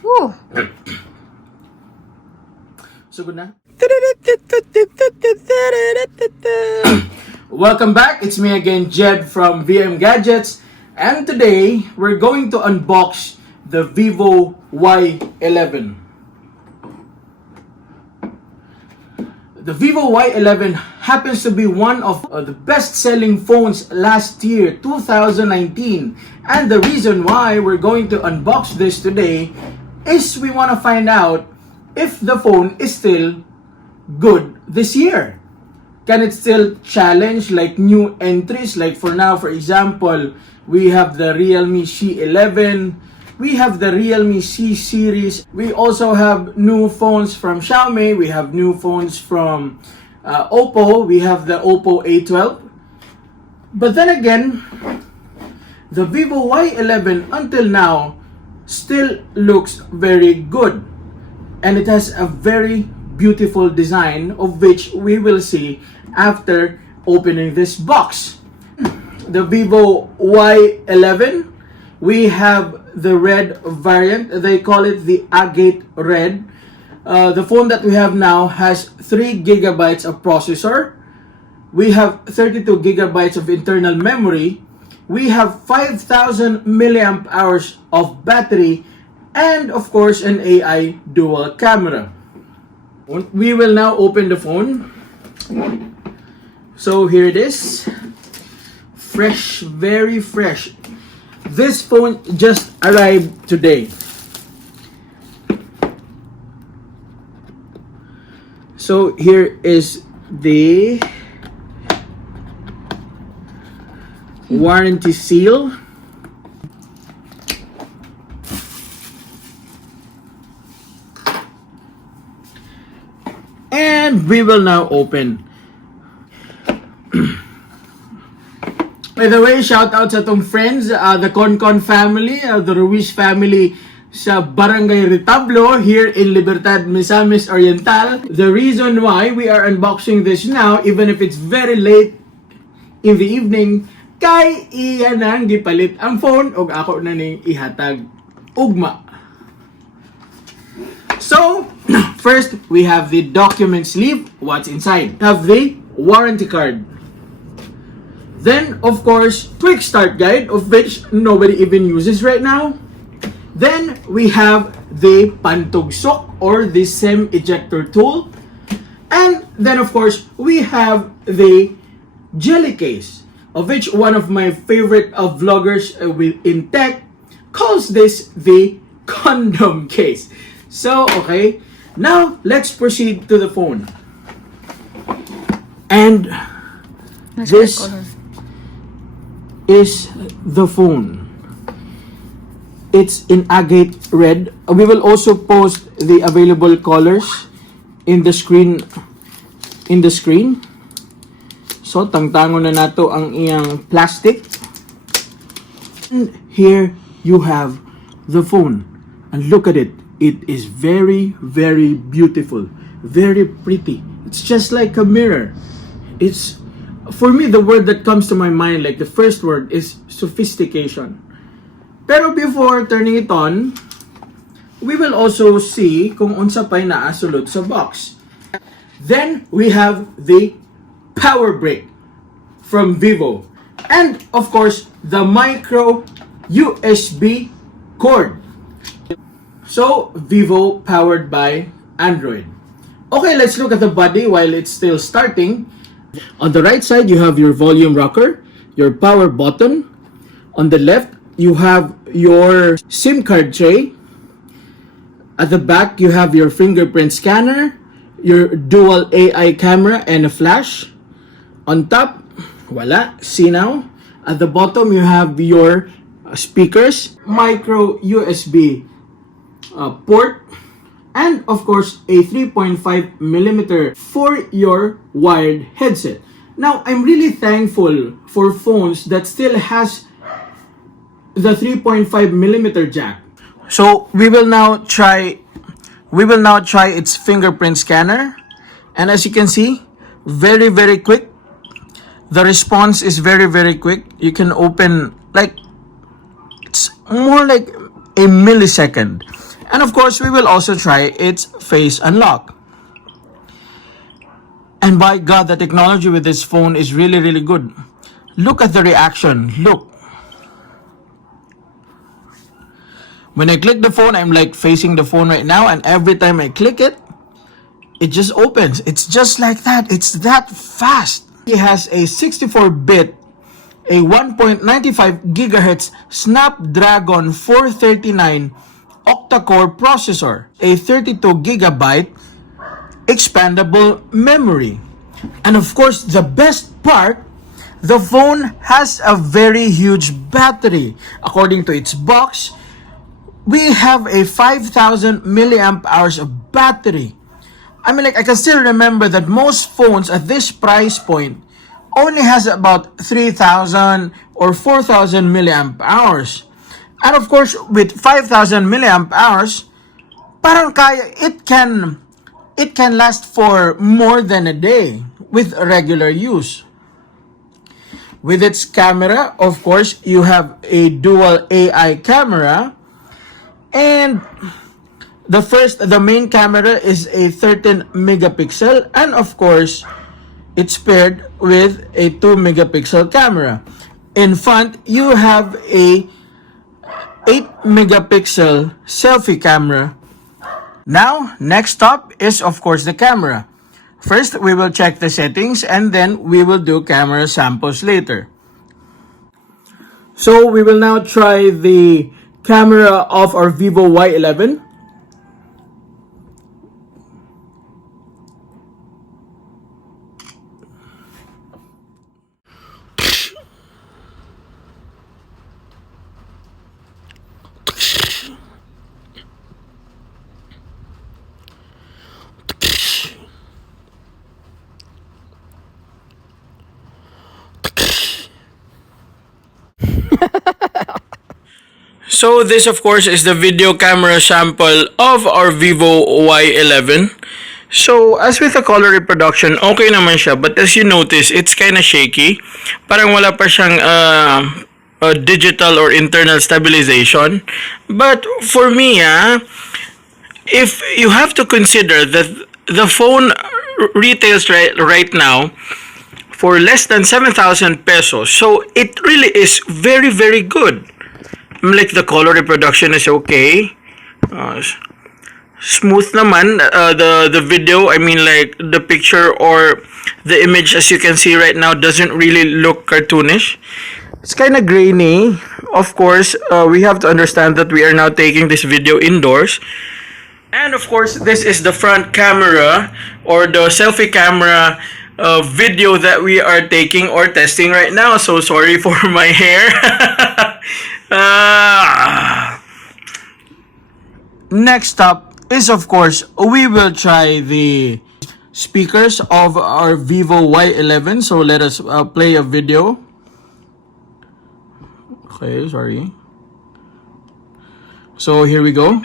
Whew. So good na? Welcome back. It's me again, Jed from VM Gadgets. And today, we're going to unbox the Vivo Y11. The Vivo Y11 happens to be one of the best-selling phones last year, 2019. And the reason why we're going to unbox this today is we want to find out if the phone is still good this year. Can it still challenge like new entries? Like for now, for example, we have the Realme C11, we have the Realme C series, we also have new phones from Xiaomi, we have new phones from Oppo, we have the Oppo A12. But then again, the Vivo Y11 until now still looks very good. And it has a very beautiful design, of which we will see after opening this box. The Vivo Y11, we have the red variant. They call it the agate red. The phone that we have now has 3 gigabytes of processor. We have 32 gigabytes of internal memory. We have 5,000 milliamp hours of battery, and of course an AI dual camera. We will now open the phone. So here it is. Fresh, very fresh. This phone just arrived today. So here is the warranty seal. And we will now open. By the way, shout out sa tong friends, the Concon family, the Ruiz family sa Barangay Retablo here in Libertad, Misamis Oriental. The reason why we are unboxing this now, even if it's very late in the evening, kay iya nang gipalit ang phone og ako na ning ihatag ugma. So, first, we have the document sleeve. What's inside? Have the warranty card. Then, of course, quick start guide, of which nobody even uses right now. Then, we have the pantugsok or the SIM ejector tool. And then, of course, we have the jelly case, of which one of my favorite vloggers in tech calls this the condom case. So, okay, now let's proceed to the phone. And this is the phone. It's in agate red. We will also post the available colors in the screen. So, tangtangon na nato ang iyang plastic. And here you have the phone. And look at it. It is very, very beautiful. Very pretty. It's just like a mirror. It's, for me, the word that comes to my mind, like the first word, is sophistication. Pero before turning it on, we will also see kung unsa pay naa sulod sa box. Then, we have the power brick from Vivo. And, of course, the micro USB cord. So, Vivo powered by Android. Okay, let's look at the body while it's still starting. On the right side, you have your volume rocker, your power button. On the left, you have your SIM card tray. At the back, you have your fingerprint scanner, your dual AI camera, and a flash. On top, wala, see now. At the bottom, you have your speakers, micro USB port, and of course a 3.5mm for your wired headset. Now, I'm really thankful for phones that still has the 3.5mm jack. So we will now try its fingerprint scanner, and as you can see, very quick. The response is very quick. You can open like, it's more like a millisecond. And of course, we will also try its face unlock. And by God, the technology with this phone is really, really good. Look at the reaction. Look. When I click the phone, I'm like facing the phone right now, and every time I click it, it just opens. It's just like that. It's that fast. It has a 64-bit, a 1.95 gigahertz Snapdragon 439 octa-core processor, a 32 gigabyte expandable memory. And of course, the best part, the phone has a very huge battery. According to its box, we have a 5,000 milliamp hours of battery. I mean, like, I can still remember that most phones at this price point only has about 3,000 or 4,000 milliamp hours. And of course, with 5,000 milliamp hours, parang kaya, it can last for more than a day with regular use. With its camera, of course, you have a dual AI camera, and the main camera is a 13 megapixel, and of course, it's paired with a 2 megapixel camera. In front, you have a 8 megapixel selfie camera. Now, next up is of course the camera. First, we will check the settings, and then we will do camera samples later. So we will now try the camera of our Vivo Y11. So this of course is the video camera sample of our Vivo Y11. So as with the color reproduction, okay naman siya, but as you notice, it's kind of shaky. Parang wala pa siyang digital or internal stabilization. But for me, if you have to consider that the phone retails right now for less than 7,000 pesos, so it really is very, very good. Like the color reproduction is okay. Smooth naman the video. I mean, like the picture or the image, as you can see right now, doesn't really look cartoonish. It's kind of grainy. Of course, we have to understand that we are now taking this video indoors. And of course, this is the front camera or the selfie camera video that we are taking or testing right now. So sorry for my hair. Next up is of course we will try the speakers of our Vivo Y11. So let us play a video. Okay, sorry. So here we go.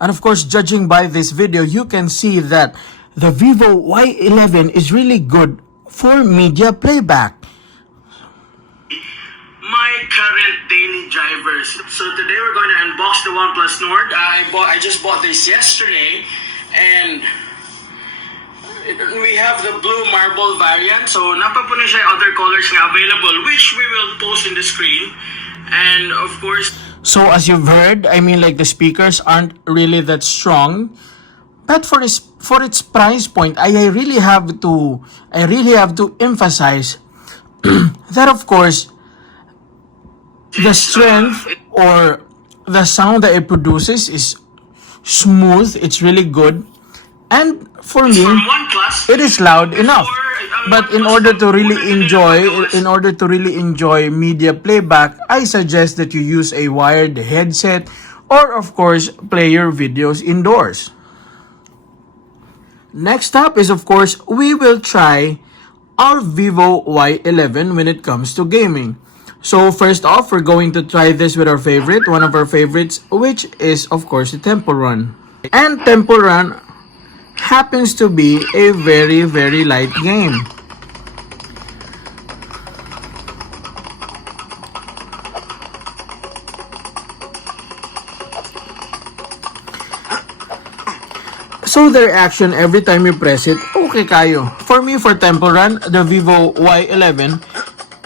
And of course, judging by this video, you can see that the Vivo Y11 is really good for media playback. My current daily drivers. So today we're going to unbox the OnePlus Nord. I just bought this yesterday, and we have the blue marble variant. So napapunin siya other colors na available, which we will post in the screen. And of course, so as you've heard, I mean, like the speakers aren't really that strong, but for its price point, I really have to emphasize that of course the strength or the sound that it produces is smooth. It's really good, and for me, it is loud enough. But in order to really enjoy media playback, I suggest that you use a wired headset or of course play your videos indoors. Next up is of course we will try our Vivo Y11 when it comes to gaming. So first off, we're going to try this with our favorite, one of our favorites, which is of course the Temple Run. And Temple Run happens to be a very, very light game. So the reaction every time you press it, okay kayo. For me, for Temple Run, the Vivo Y11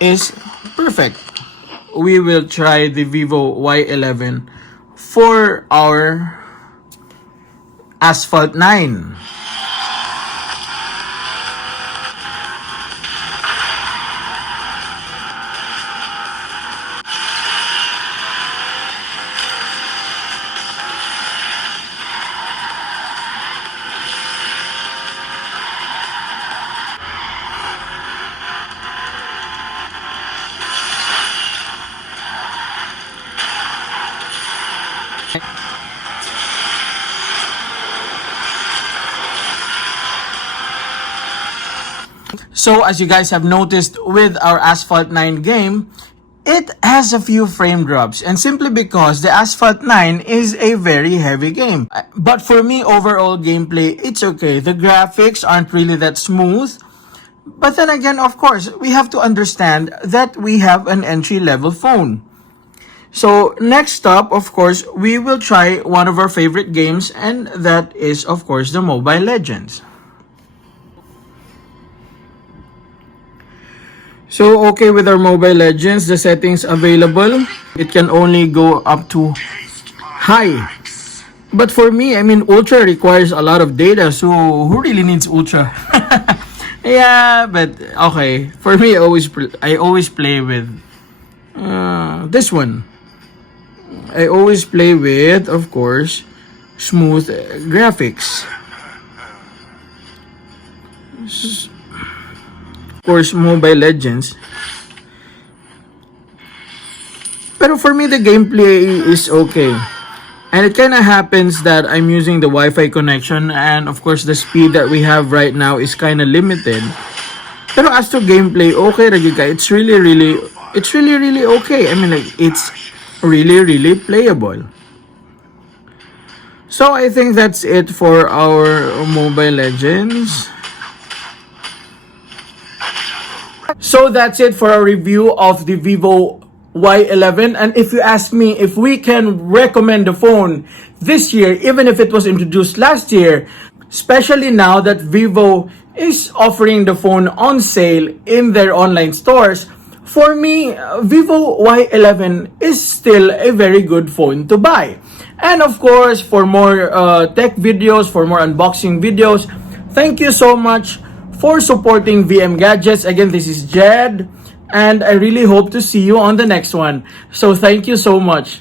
is perfect. We will try the Vivo Y11 for our Asphalt 9. So as you guys have noticed with our Asphalt 9 game, it has a few frame drops, and simply because the Asphalt 9 is a very heavy game. But for me, overall gameplay, it's okay. The graphics aren't really that smooth. But then again, of course, we have to understand that we have an entry-level phone. So next up, of course, we will try one of our favorite games, and that is, of course, the Mobile Legends. So, okay with our Mobile Legends, the settings available, it can only go up to high. But for me, I mean, Ultra requires a lot of data, so who really needs Ultra? Yeah, but okay. For me, I always play with this one. I always play with, of course, smooth graphics. Course, Mobile Legends. Pero for me, the gameplay is okay. And it kind of happens that I'm using the Wi-Fi connection, and of course, the speed that we have right now is kind of limited. Pero as to gameplay, okay, Ragika, it's really okay. I mean, like, it's really playable. So I think that's it for our Mobile Legends. So that's it for our review of the Vivo Y11. And if you ask me if we can recommend the phone this year, even if it was introduced last year, especially now that Vivo is offering the phone on sale in their online stores, for me, Vivo Y11 is still a very good phone to buy. And of course, for more tech videos, for more unboxing videos, thank you so much for supporting VM Gadgets. Again, this is Jed, and I really hope to see you on the next one. So thank you so much.